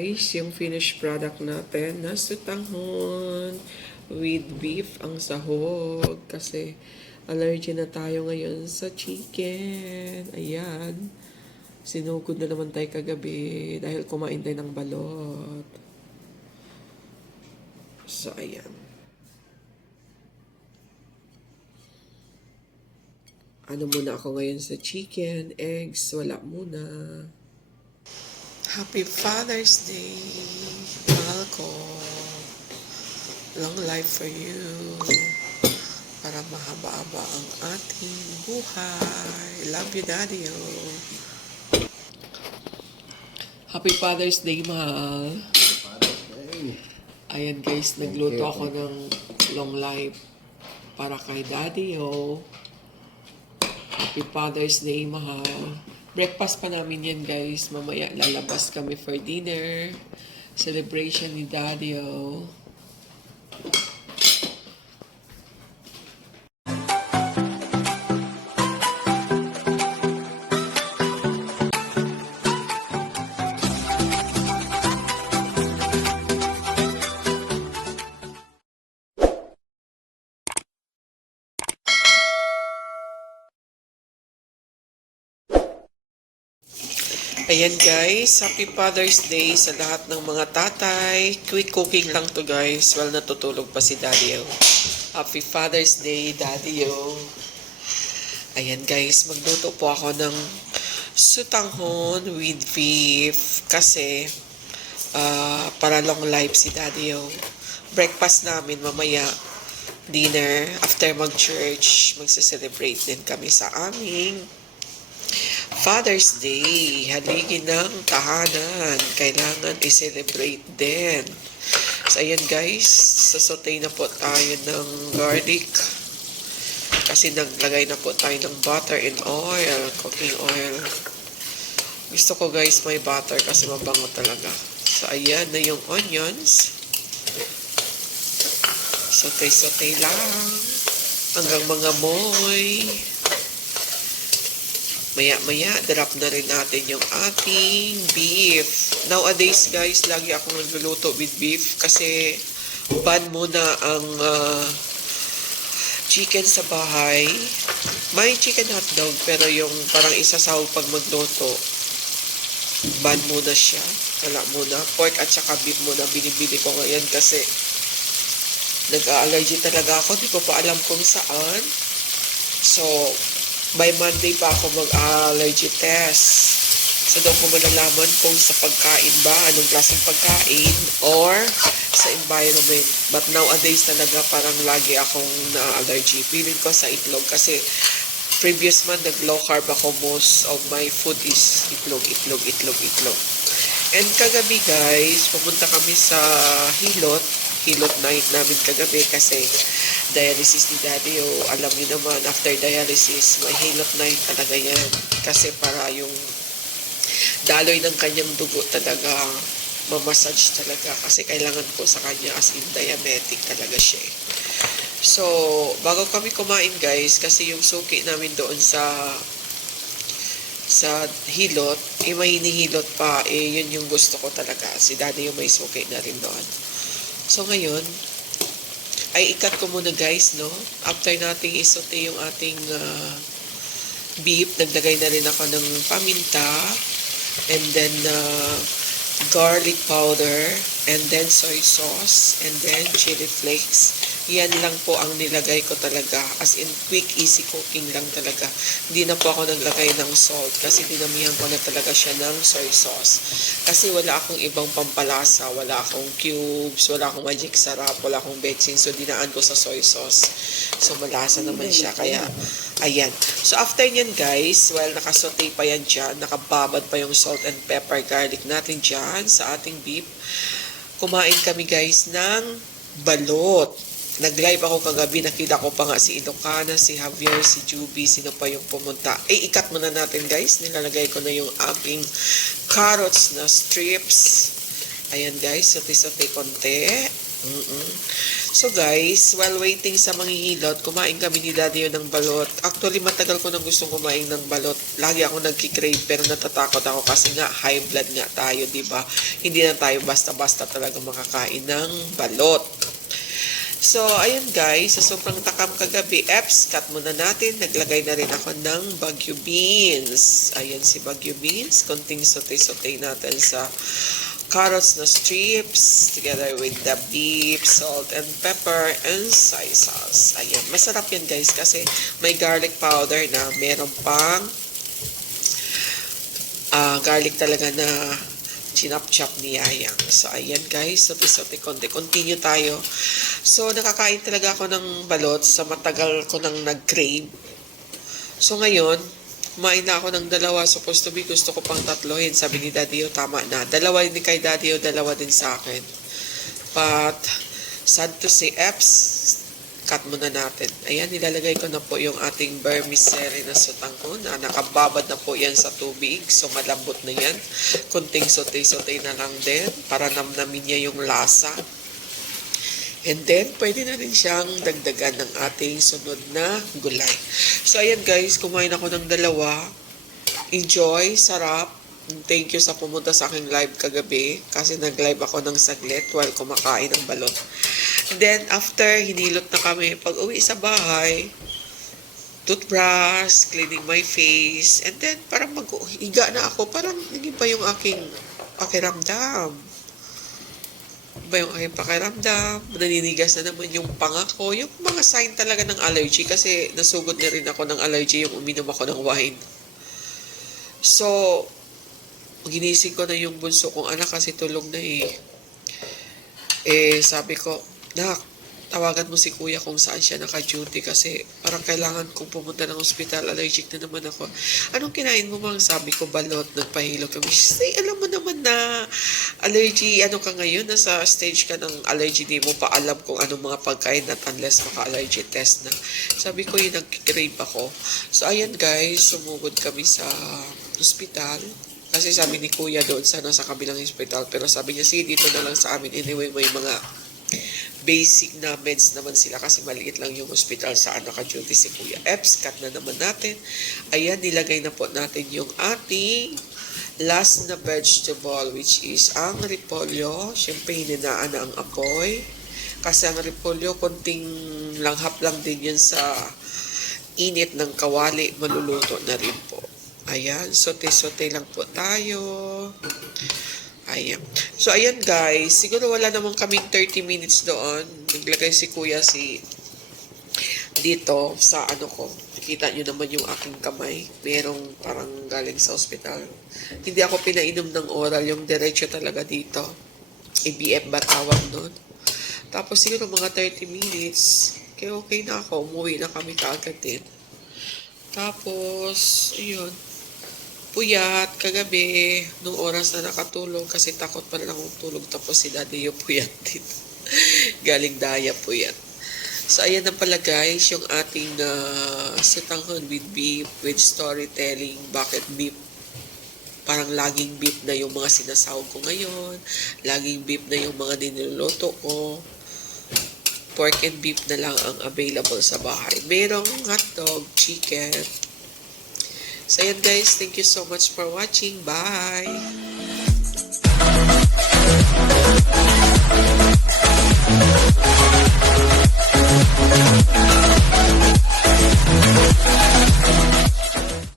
guys, yung finished product natin na sutanghon with beef ang sahog kasi allergy na tayo ngayon sa chicken. Ayan. Sinugod na naman tayo kagabi dahil kumain tayo ng balot. So, ayan. Ano muna ako ngayon sa chicken, eggs, wala muna. Happy Father's Day, mahal ko. Long life for you. Para mahaba-haba ang ating buhay. Love you, Daddy. Happy Father's Day, mahal. Father's Day. Ayan guys, nagluto ako ng long life para kay Daddy. Happy Father's Day, mahal. Breakfast pa namin yan guys. Mamaya lalabas kami for dinner. Celebration ni Daddy. Ayan guys, Happy Father's Day sa lahat ng mga tatay. Quick cooking lang to guys, while natutulog pa si Daddy. Happy Father's Day, Daddy. Ayan guys, magluto po ako ng sutanghon with beef kasi para long life si Daddy. Breakfast namin mamaya, dinner, after mag-church, magse-celebrate din kami sa aming Father's Day, haligi ng tahanan. Kailangan i-celebrate din. So, ayan guys, sasautay na po tayo ng garlic. Kasi naglagay na po tayo ng butter and oil, cooking oil. Gusto ko guys may butter kasi mabango talaga. So, ayan na yung onions. Sautay-sautay lang hanggang mga moy. Maya-maya, drop na rin natin yung ating beef. Nowadays, guys, lagi akong nagluluto with beef kasi ban muna ang chicken sa bahay. May chicken hotdog, pero yung parang isasahog pag magluto, ban muna siya. Wala muna. Pork at saka beef muna binibili ko ngayon kasi nag-allergy talaga ako. Di ko pa alam kung saan. So, by Monday pa ako mag-allergy test. So, doon ko malalaman kung sa pagkain ba, anong klaseng pagkain, or sa environment. But nowadays talaga parang lagi akong na-allergy. Feeling ko sa itlog kasi previous month nag-low carb ako. Most of my food is itlog. And kagabi guys, pumunta kami sa Hilot night namin kagabi kasi dialysis ni Daddy. Alam niyo naman, after dialysis, may Hilot night talaga yan. Kasi para yung daloy ng kanyang dugo talaga, mamassage talaga. Kasi kailangan ko sa kanya as in diabetic talaga siya. So, bago kami kumain guys, kasi yung suki namin doon sa Hilot, may hinihilot pa, yun yung gusto ko talaga. Si Daddy yung may suki na rin doon. So, ngayon, ay ikat ko muna guys, no? After nating isote yung ating beef, nagdagay na rin ako ng paminta, and then garlic powder, and then soy sauce, and then chili flakes. Yan lang po ang nilagay ko talaga. As in, quick, easy cooking lang talaga. Hindi na po ako naglagay ng salt kasi dinamihan ko na talaga siya ng soy sauce. Kasi wala akong ibang pampalasa, wala akong cubes, wala akong magic sarap, wala akong betsin. So, dinaan ko sa soy sauce. So, malasa naman siya. Kaya, ayan. So, after nyan guys, while nakasote pa yan dyan, nakababad pa yung salt and pepper garlic natin dyan sa ating beef, kumain kami guys ng balot. Nag-live ako kagabi, nakita ko pa nga si Ilocana, si Javier, si Juby, sino pa yung pumunta. Ikat muna natin guys, nilalagay ko na yung aking carrots na strips. Ayan guys, sote-sote konti. So guys, while waiting sa manghihilot, kumain kami ni Daddy yun ng balot. Actually, matagal ko nang gustong kumain ng balot. Lagi ako nagkikrave pero natatakot ako kasi nga high blood nga tayo, di ba? Hindi na tayo basta-basta talaga makakain ng balot. So, ayun guys, sa sobrang takam kagabi, cut muna natin. Naglagay na rin ako ng Baguio beans. Ayan si Baguio beans. Konting sote-sote natin sa carrots na strips together with the beef, salt and pepper, and soy sauce. Ayan. Masarap yan guys kasi may garlic powder na meron pang garlic talaga na chinap-chop ni Yayang. So, ayan guys. Sote-sote konti. Continue tayo. So, nakakain talaga ako ng balot sa matagal ko nang nag-crave. So, ngayon, kumain na ako ng dalawa. Supposed to be, gusto ko pang tatlohin. Sabi ni Daddy, tama na. Dalawa din kay Daddy, dalawa din sa akin. But, sad to say, cut muna natin. Ayan, nilalagay ko na po yung ating vermicelli na sutanghon na nakababad na po yan sa tubig. So, malambot na yan. Kunting sote-sote na lang din para namnamin niya yung lasa. And then, pwede na rin siyang dagdagan ng ating sunod na gulay. So, ayan guys, kumain ako ng dalawa. Enjoy, sarap. Thank you sa pumunta sa aking live kagabi kasi nag-live ako ng saglit while kumakain ng balot. Then, after, hinilot na kami. Pag uwi sa bahay, toothbrush, cleaning my face, and then, parang mag-higa na ako. Parang naging pa yung aking pakiramdam. Ba yung aking pakiramdam, naninigas na naman yung panga ko, yung mga sign talaga ng allergy kasi nasugod na rin ako ng allergy yung uminom ako ng wine. So, ginising ko na yung bunso kong anak kasi tulog na sabi ko, Nak, tawagan mo si kuya kung saan siya naka-duty kasi parang kailangan kong pumunta ng hospital, allergic na naman ako. Anong kinain mo mang? Sabi ko, balot, nagpahilo kami. Say, alam mo naman na allergy, ano ka ngayon, nasa stage ka ng allergy, di mo pa alam kung anong mga pagkain at unless maka-allergy test na. Sabi ko, yun, nag-crave ako. So, ayan guys, sumugod kami sa hospital. Kasi sabi ni kuya doon, sana sa kabilang hospital. Pero sabi niya, sige, dito na lang sa amin. Anyway, may mga basic na meds naman sila kasi maliit lang yung hospital saan naka-duty si Kuya cut na naman natin. Ayan, nilagay na po natin yung ating last na vegetable which is ang repolyo. Siyempre, hininaan na ang apoy. Kasi ang repolyo, konting langhap lang din yan sa init ng kawali. Maluluto na rin po. Ayan, sote-sote lang po tayo. Ayan. So, ayan guys. Siguro wala namang kaming 30 minutes doon. Naglagay si kuya dito sa ano ko. Kita nyo naman yung aking kamay. Merong parang galing sa ospital. Hindi ako pinainom ng oral. Yung diretso talaga dito. ABF ba tawag nun? Tapos siguro mga 30 minutes. Kaya okay na ako. Umuwi na kami kaagad din. Tapos, ayun. Puyat kagabi nung oras na nakatulog kasi takot pa lang akong tulog tapos si Daddy yung puyat din. Galing daya puyat. So ayan na pala guys yung ating sutanghon with beef, with storytelling. Bakit beef? Parang laging beef na yung mga sinasahog ko ngayon. Laging beef na yung mga niluluto ko. Pork and beef na lang ang available sa bahay. Merong hotdog, chicken. So, ayan guys. Thank you so much for watching. Bye!